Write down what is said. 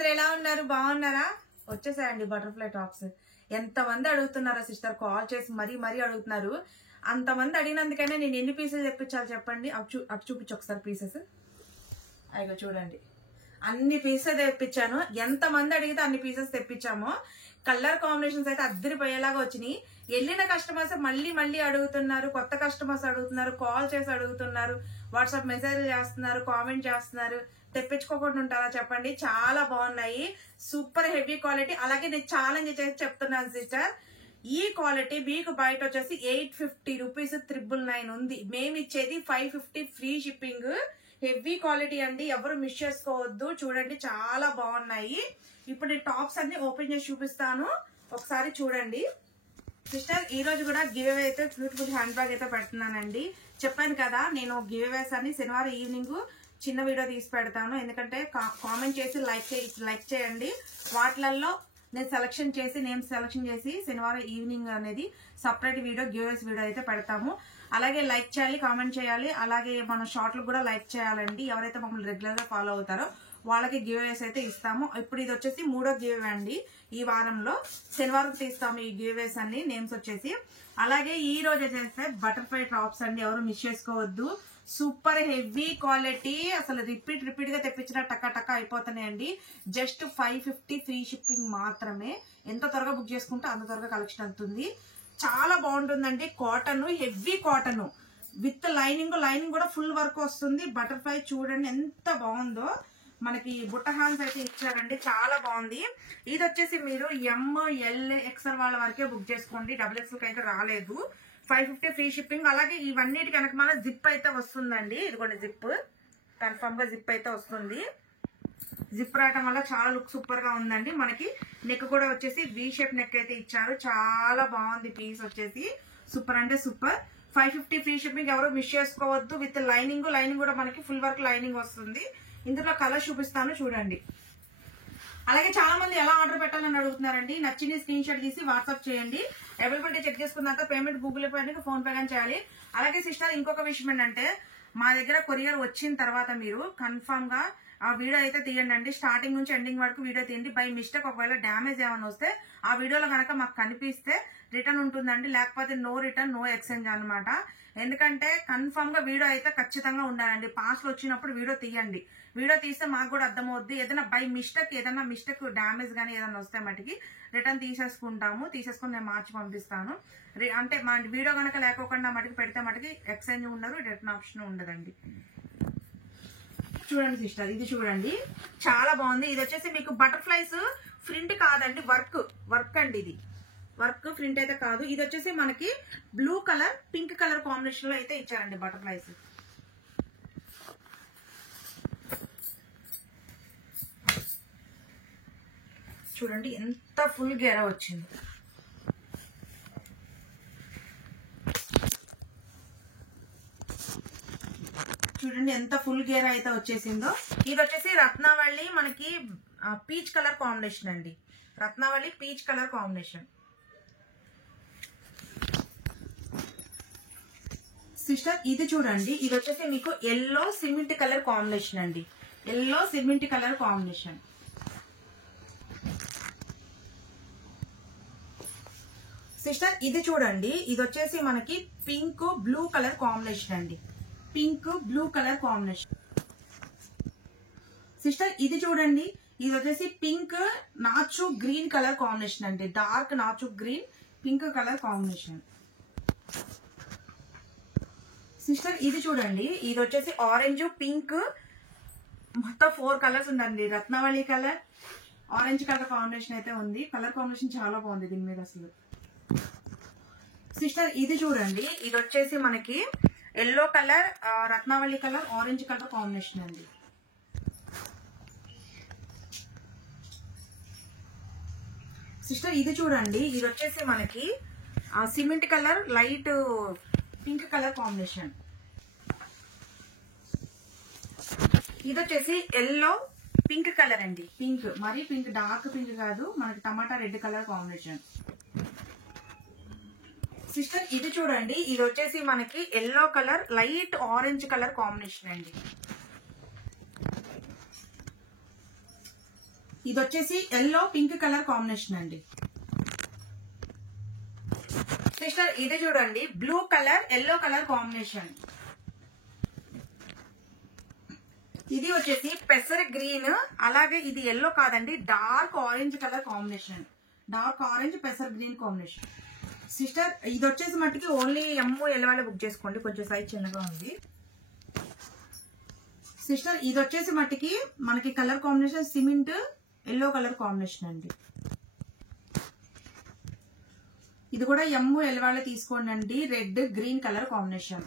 అందరూ ఎలా ఉన్నారు? బాగున్నారా? వచ్చేసాయండి బటర్ఫ్లై టాప్స్. ఎంతమంది అడుగుతున్నారా సిస్టర్, కాల్ చేసి మరీ అడుగుతున్నారు. అంతమంది అడిగినందుకనే నేను ఎన్ని పీసెస్ తెప్పించాలి చెప్పండి. అటు చూపించి ఒకసారి పీసెస్. అయ్యో చూడండి, అన్ని పీసెస్ తెప్పించాను. ఎంతమంది అడిగితే అన్ని పీసెస్ తెప్పించామో. కలర్ కాంబినేషన్స్ అయితే అద్దరిపోయేలాగా వచ్చినాయి. వెళ్ళిన కస్టమర్స్ మళ్ళీ అడుగుతున్నారు, కొత్త కస్టమర్స్ అడుగుతున్నారు, కాల్ చేసి అడుగుతున్నారు, వాట్సాప్ మెసేజ్ చేస్తున్నారు, కామెంట్ చేస్తున్నారు. తెప్పించుకోకుండా ఉంటారా చెప్పండి. చాలా బాగున్నాయి, సూపర్ హెవీ క్వాలిటీ. అలాగే నేను ఛాలెంజ్ చేసి చెప్తున్నాను సిస్టర్, ఈ క్వాలిటీ మీకు బయట వచ్చేసి 850 రూపీస్ 999 ఉంది. మేము ఇచ్చేది 550 ఫ్రీ షిప్పింగ్. హెవీ క్వాలిటీ అండి, ఎవరు మిస్ చేసుకోవద్దు. చూడండి చాలా బాగున్నాయి. ఇప్పుడు నేను టాప్స్ అన్ని ఓపెన్ చేసి చూపిస్తాను, ఒకసారి చూడండి. సిస్టర్ ఈ రోజు కూడా గివ్ అవే అయితే బ్యూటిఫుల్ హ్యాండ్ బ్యాగ్ అయితే పెడుతున్నానండి. చెప్పాను కదా, నేను గివ్ అవేస్ అన్ని శనివారం ఈవినింగ్ చిన్న వీడియో తీసి పెడతాను. ఎందుకంటే కామెంట్ చేసి లైక్ చేయండి. వాటిలలో నేను సెలక్షన్ చేసి శనివారం ఈవినింగ్ అనేది సపరేట్ వీడియో గివ్వేస్ వీడియో అయితే పెడతాము. అలాగే లైక్ చేయాలి, కామెంట్ చేయాలి. అలాగే మన షార్ట్లు కూడా లైక్ చేయాలండి. ఎవరైతే మమ్మల్ని రెగ్యులర్ గా ఫాలో అవుతారో వాళ్ళకి గివ్వేస్ అయితే ఇస్తాము. ఇప్పుడు ఇది వచ్చేసి 3వ గివ్ అండి. ఈ వారంలో శనివారం తీస్తాము ఈ గివ్వేస్ అన్ని నేమ్స్ వచ్చేసి. అలాగే ఈ రోజు చేస్తే బటర్ఫ్లై టాప్స్ అండి, ఎవరు మిస్ చేసుకోవద్దు. సూపర్ హెవీ క్వాలిటీ, అసలు రిపీట్ గా తెప్పించిన టక్క అయిపోతున్నాయండి. జస్ట్ 550 ఫ్రీ షిప్పింగ్ మాత్రమే. ఎంత త్వరగా బుక్ చేసుకుంటే అంత త్వరగా కలెక్షన్ అవుతుంది. చాలా బాగుంటుందండి. Cotton, heavy cotton with lining కూడా ఫుల్ వర్క్ వస్తుంది. బటర్ఫ్లై చూడండి ఎంత బాగుందో. మనకి బుట్ట హ్యాండ్స్ అయితే ఇచ్చారండి, చాలా బాగుంది. ఇది వచ్చేసి మీరు ML XL వాళ్ళ వరకే బుక్ చేసుకోండి, XXL అయితే రాలేదు. 550 ఫ్రీ షిప్పింగ్. అలాగే ఇవన్నిటికి వెనక మన జిప్ అయితే వస్తుందండి. ఇదిగోండి జిప్, కన్ఫర్మ్ గా జిప్ అయితే వస్తుంది. జిప్ రావటం వల్ల చాలా లుక్ సూపర్ గా ఉందండి. మనకి నెక్ కూడా వచ్చేసి V షేప్ నెక్ అయితే ఇచ్చారు. చాలా బాగుంది పీస్ వచ్చేసి, సూపర్ అంటే సూపర్. 550 ఫ్రీ షిప్పింగ్, ఎవరు మిస్ చేసుకోవద్దు. విత్ లైనింగ్ కూడా మనకి ఫుల్ వర్క్ లైనింగ్ వస్తుంది. ఇందులో కలర్ చూపిస్తాను చూడండి. అలాగే చాలా మంది ఎలా ఆర్డర్ పెట్టాలని అడుగుతున్నారండి. నచ్చింది స్క్రీన్ షాట్ తీసి వాట్సాప్ చేయండి. అవైలబిలిటీ చెక్ చేసుకున్నాక పేమెంట్ గూగుల్ పే కానీ ఫోన్ పే కానీ చేయాలి. అలాగే సిస్టర్ ఇంకొక విషయం ఏంటంటే, మా దగ్గర కొరియర్ వచ్చిన తర్వాత మీరు కన్ఫర్మ్ గా ఆ వీడియో అయితే తీయండి అండి. స్టార్టింగ్ నుంచి ఎండింగ్ వరకు వీడియో తీయండి. బై మిస్టేక్ ఒకవేళ డ్యామేజ్ ఏమైనా వస్తే ఆ వీడియోలో కనుక మాకు కనిపిస్తే రిటర్న్ ఉంటుందండి, లేకపోతే నో రిటర్న్ నో ఎక్స్చేంజ్ అనమాట. ఎందుకంటే కన్ఫర్మ్ గా వీడియో అయితే ఖచ్చితంగా ఉండాలండి. పాస్ లో వచ్చినప్పుడు వీడియో తీయండి. వీడియో తీస్తే మాకు కూడా అర్థమవుద్ది. ఏదైనా బై మిస్టేక్ డ్యామేజ్ గానీ ఏదైనా వస్తే మటుకి రిటర్న్ తీసేసుకుని నేను మార్చి పంపిస్తాను. అంటే మా వీడియో కనుక లేకోకుండా మటుకు పెడితే మటుకి ఎక్స్చేంజ్ ఉండదు, రిటర్న్ ఆప్షన్ ఉండదండి. చూడండి సిస్టర్, ఇది చూడండి చాలా బాగుంది. ఇది వచ్చేసి మీకు బటర్ఫ్లైస్ ప్రింట్ కాదండి, వర్క్ అండి. ఇది వర్క్, ప్రింట్ అయితే కాదు. ఇది వచ్చేసి మనకి blue colour pink colour combination లో అయితే ఇచ్చారండి బటర్ఫ్లైస్. చూడండి ఎంత ఫుల్ గేరా వచ్చింది. చూడండి ఎంత ఫుల్ గేర్ అయితే వచ్చేసిందో. ఇది వచ్చేసి రత్నావళి మనకి పీచ్ కలర్ కాంబినేషన్ అండి. రత్నావళి పీచ్ కలర్ కాంబినేషన్. సిస్టర్ ఇది చూడండి, ఇది వచ్చేసి మీకు ఎల్లో సిమెంట్ కలర్ కాంబినేషన్ అండి. Yellow cement colour combination. Sister ఇది చూడండి, ఇది వచ్చేసి మనకి పింక్ బ్లూ కలర్ కాంబినేషన్ అండి. Pink blue colour combination. Sister ఇది చూడండి, ఇది వచ్చేసి పింక్ నాచు గ్రీన్ కలర్ కాంబినేషన్ అండి. డార్క్ నాచు green pink colour combination. Sister ఇది చూడండి, ఇది వచ్చేసి ఆరెంజ్ పింక్ మొత్తం 4 కలర్స్ ఉందండి. రత్నావళి కలర్, ఆరెంజ్ కలర్ కాంబినేషన్ అయితే ఉంది. కలర్ కాంబినేషన్ చాలా బాగుంది దీని మీద అసలు. సిస్టర్ ఇది చూడండి, ఇది వచ్చేసి మనకి ఎల్లో కలర్, రత్నావళి కలర్, ఆరెంజ్ కలర్ కాంబినేషన్ అండి. సిస్టర్ ఇది చూడండి, ఇది వచ్చేసి మనకి cement colour light pink colour combination. ఇది వచ్చేసి ఎల్లో పింక్ కలర్ అండి. పింక్ మరి పింక్ డార్క్ పింక్ కాదు, మనకి tomato red colour combination. Sister ఇది చూడండి, ఇది వచ్చేసి మనకి yellow colour light orange colour combination అండి. ఇది వచ్చేసి ఎల్లో పింక్ కలర్ కాంబినేషన్ అండి. సిస్టర్ ఇది చూడండి, blue colour yellow colour combination. ఇది వచ్చేసి పెసర్ గ్రీన్, అలాగే ఇది ఎల్లో కాదండి, dark orange colour combination. Dark orange పెసర్ గ్రీన్ కాంబినేషన్. సిస్టర్ ఇది వచ్చేసి మట్టికి ఓన్లీ ML వాళ్ళే బుక్ చేసుకోండి, కొంచెం సైజ్ చిన్నగా ఉంది. సిస్టర్ ఇది వచ్చేసి మట్టికి మనకి colour combination cement yellow colour combination అండి. ఇది కూడా ML వాళ్ళే తీసుకోండి అండి, రెడ్ గ్రీన్ కలర్ కాంబినేషన్.